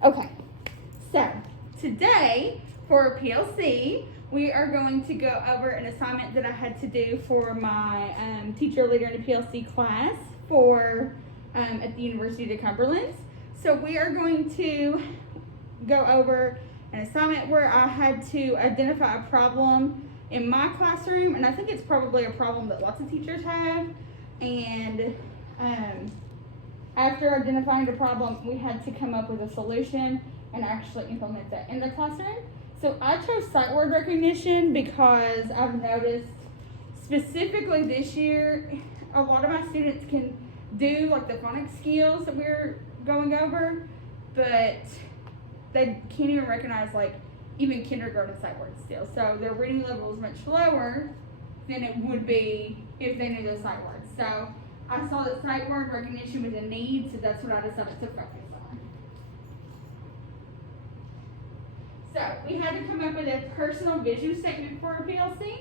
Okay, so today for PLC, we are going to go over an assignment that I had to do for my teacher leader in the PLC class for at the University of Cumberland. So we are going to go over an assignment where I had to identify a problem in my classroom, and I think it's probably a problem that lots of teachers have. And after identifying the problem, we had to come up with a solution and actually implement that in the classroom. So I chose sight word recognition because I've noticed specifically this year, a lot of my students can do like the phonics skills that we're going over, but they can't even recognize like even kindergarten sight words still. So their reading level is much lower than it would be if they knew those sight words. So I saw that sight word recognition was a need, so that's what I decided to focus on. So we had to come up with a personal vision statement for a PLC.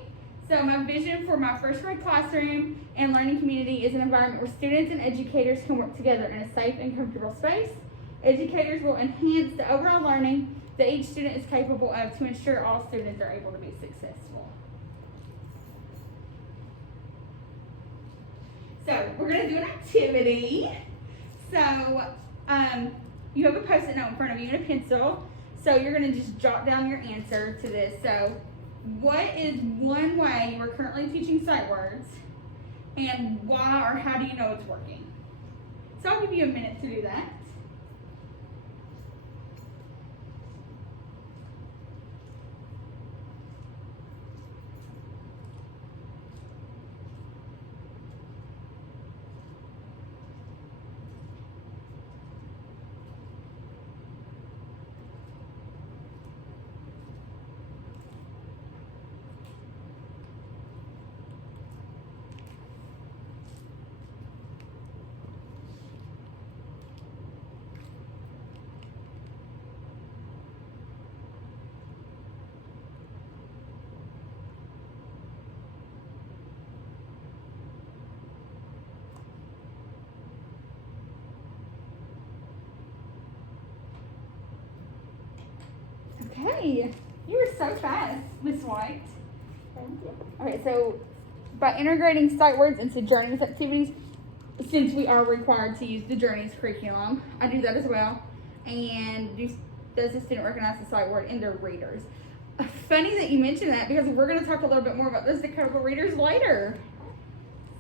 So my vision for my first grade classroom and learning community is an environment where students and educators can work together in a safe and comfortable space. Educators will enhance the overall learning that each student is capable of to ensure all students are able to be successful. So we're going to do an activity. So you have a Post-it note in front of you and a pencil. So you're going to just jot down your answer to this. So what is one way you are currently teaching sight words, and why or how do you know it's working? So I'll give you a minute to do that. Okay, you were so fast, Miss White. Thank you. Okay, so by integrating sight words into Journeys activities, since we are required to use the Journeys curriculum, I do that as well. And does the student recognize the sight word in their readers? Funny that you mentioned that, because we're going to talk a little bit more about those decodable readers later.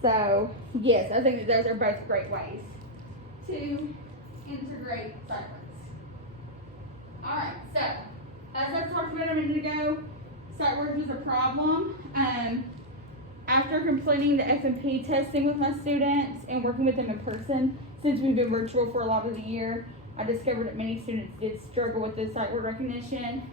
So yes, I think that those are both great ways to integrate sight words. All right, so as I talked about a minute ago, sight words was a problem. After completing the F&P testing with my students and working with them in person, since we've been virtual for a lot of the year, I discovered that many students did struggle with the sight word recognition.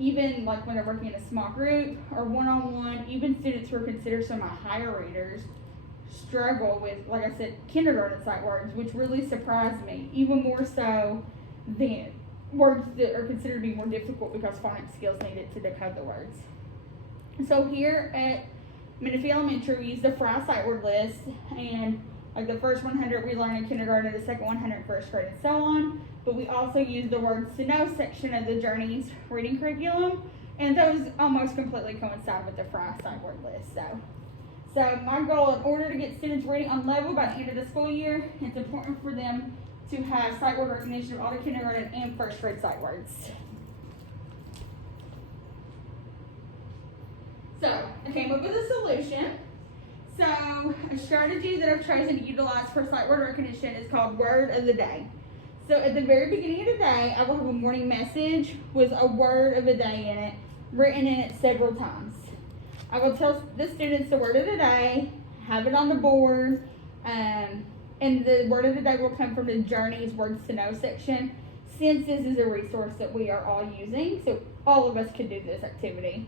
Even like when they're working in a small group or one-on-one, even students who are considered some of my higher readers struggle with, like I said, kindergarten sight words, which really surprised me, even more so than words that are considered to be more difficult because phonics skills needed to decode the words. So here at Menifee Elementary, we use the Fry sight word list, and like the first 100 we learn in kindergarten, the second 100 in first grade, and so on. But we also use the words to know section of the Journeys reading curriculum, and those almost completely coincide with the Fry sight word list. So my goal, in order to get students reading on level by the end of the school year, it's important for them to have sight word recognition of all the kindergarten and first grade sight words. So I came up with a solution. So a strategy that I've chosen to utilize for sight word recognition is called Word of the Day. So at the very beginning of the day, I will have a morning message with a word of the day in it, written in it several times. I will tell the students the word of the day, have it on the board, and the word of the day will come from the Journeys Words to Know section, since this is a resource that we are all using, so all of us could do this activity.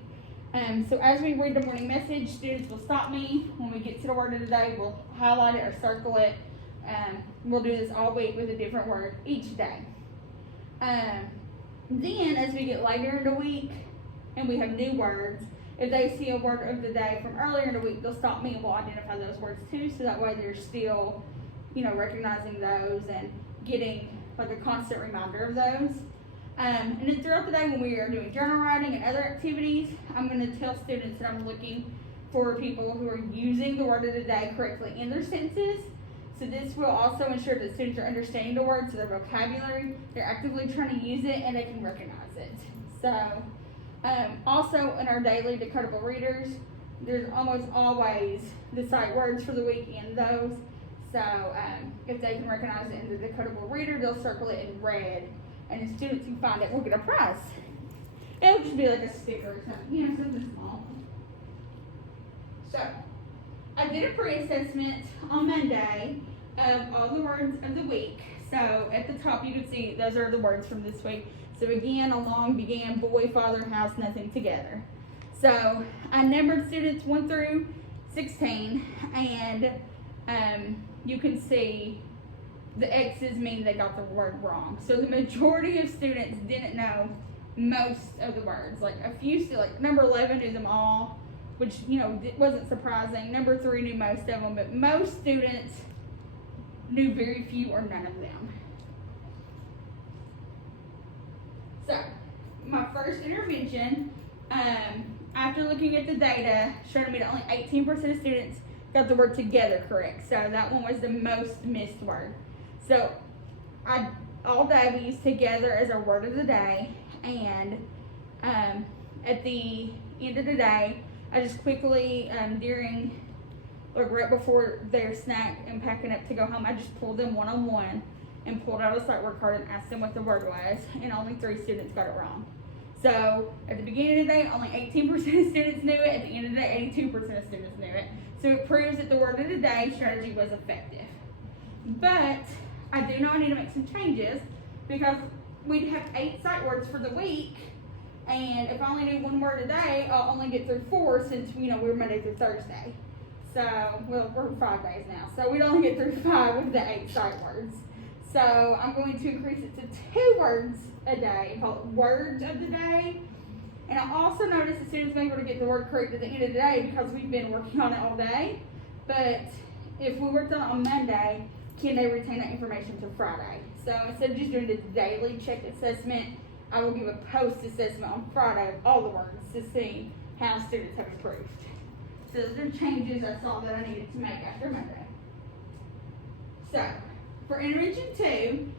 So as we read the morning message, students will stop me. When we get to the word of the day, we'll highlight it or circle it. We'll do this all week with a different word each day. Then as we get later in the week and we have new words, if they see a word of the day from earlier in the week, they'll stop me and we'll identify those words too, so that way they're still, recognizing those and getting like a constant reminder of those. And then throughout the day when we are doing journal writing and other activities, I'm going to tell students that I'm looking for people who are using the word of the day correctly in their sentences. So this will also ensure that students are understanding the word, so their vocabulary, they're actively trying to use it, and they can recognize it. So also in our daily decodable readers, there's almost always the sight words for the week in those. So if they can recognize it in the decodable reader, they'll circle it in red. And the students who find it will get a prize. It'll just be like a sticker or something, you know, something small. So I did a pre-assessment on Monday of all the words of the week. So at the top you can see those are the words from this week. So again, along, began, boy, father, house, nothing, together. So I numbered students 1 through 16, and you can see the X's mean they got the word wrong. So the majority of students didn't know most of the words. Like a few, like number 11 knew them all, which, you know, wasn't surprising. Number 3 knew most of them, but most students knew very few or none of them. So my first intervention, after looking at the data, showed me that only 18% of students got the word together correct. So that one was the most missed word. So all day we used together as our word of the day, and at the end of the day, I just quickly, during, like right before their snack and packing up to go home, I just pulled them one-on-one and pulled out a sight word card and asked them what the word was, and only 3 students got it wrong. So at the beginning of the day, only 18% of students knew it. At the end of the day, 82% of students knew it. So it proves that the word of the day strategy was effective. But I do know I need to make some changes, because we'd have 8 sight words for the week, and if I only do 1 word a day, I'll only get through 4, since, you know, we're Monday through Thursday. So, well, we're 5 days now, so we'd only get through 5 of the 8 sight words. So I'm going to increase it to 2 words a day, call it words of the day. And I also noticed the students may be able to get the word correct at the end of the day, because we've been working on it all day. But if we worked on Monday, can they retain that information to Friday? So instead of just doing the daily check assessment, I will give a post assessment on Friday of all the words to see how students have improved. So those are changes I saw that I needed to make after Monday. So for intervention 2,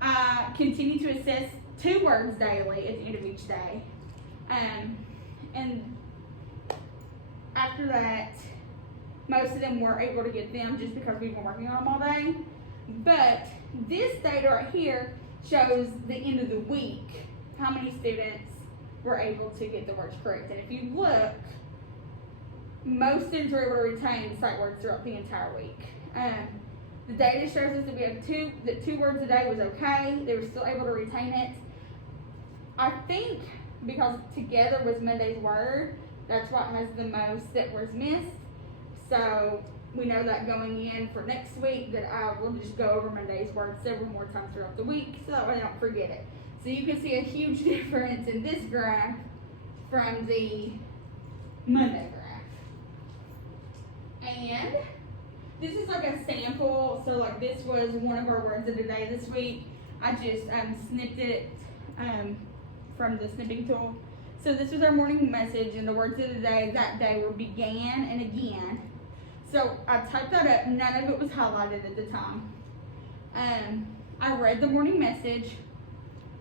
I continue to assess 2 words daily at the end of each day. And after that, most of them were able to get them just because we've been working on them all day. But this data right here shows the end of the week, how many students were able to get the words correct. And if you look, most students were able to retain the sight words throughout the entire week. The data shows us that we have 2 words a day was okay. They were still able to retain it. I think because together was Monday's word, that's what has the most that was missed. So we know that going in for next week, that I will just go over Monday's word several more times throughout the week, so that way I don't forget it. So you can see a huge difference in this graph from the Monday graph. And this is like a sample, so like this was one of our words of the day this week. I just snipped it from the snipping tool. So this was our morning message, and the words of the day that day were began and again. So I typed that up, none of it was highlighted at the time. I read the morning message,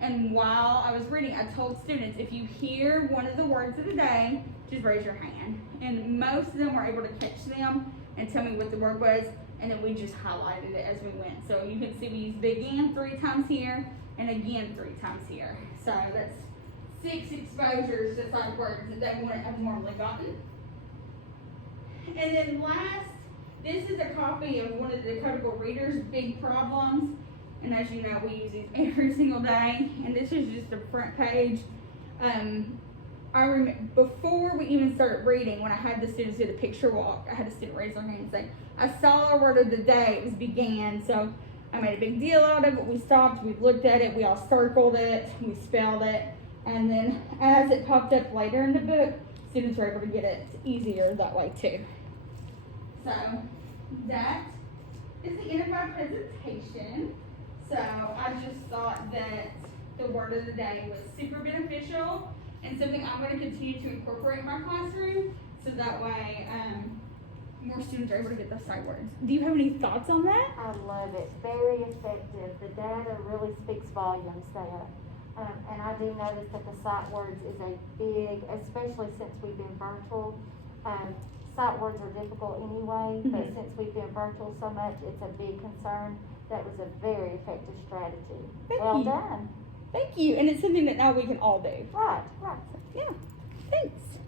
and while I was reading, I told students, if you hear one of the words of the day, just raise your hand. And most of them were able to catch them and tell me what the word was, and then we just highlighted it as we went. So you can see we used began 3 times here, and again 3 times here. So that's 6 exposures to sight words that they wouldn't have normally gotten. And then last, this is a copy of one of the decodable readers' big problems. And as you know, we use these every single day. And this is just a front page. I remember before we even started reading, when I had the students do the picture walk, I had a student raise their hand and say, I saw our word of the day, it was began. So I made a big deal out of it. We stopped, we looked at it, we all circled it, we spelled it. And then as it popped up later in the book, students were able to get it easier that way too. So that is the end of my presentation. So I just thought that the word of the day was super beneficial and something I'm going to continue to incorporate in my classroom so that way more students are able to get the sight words. Do you have any thoughts on that? I love it. Very effective. The data really speaks volumes there. And I do notice that the sight words is a big, especially since we've been virtual. Sight words are difficult anyway, but since we've been virtual so much, it's a big concern. That was a very effective strategy. Well done. Thank you. And it's something that now we can all do. Right. Yeah. Thanks.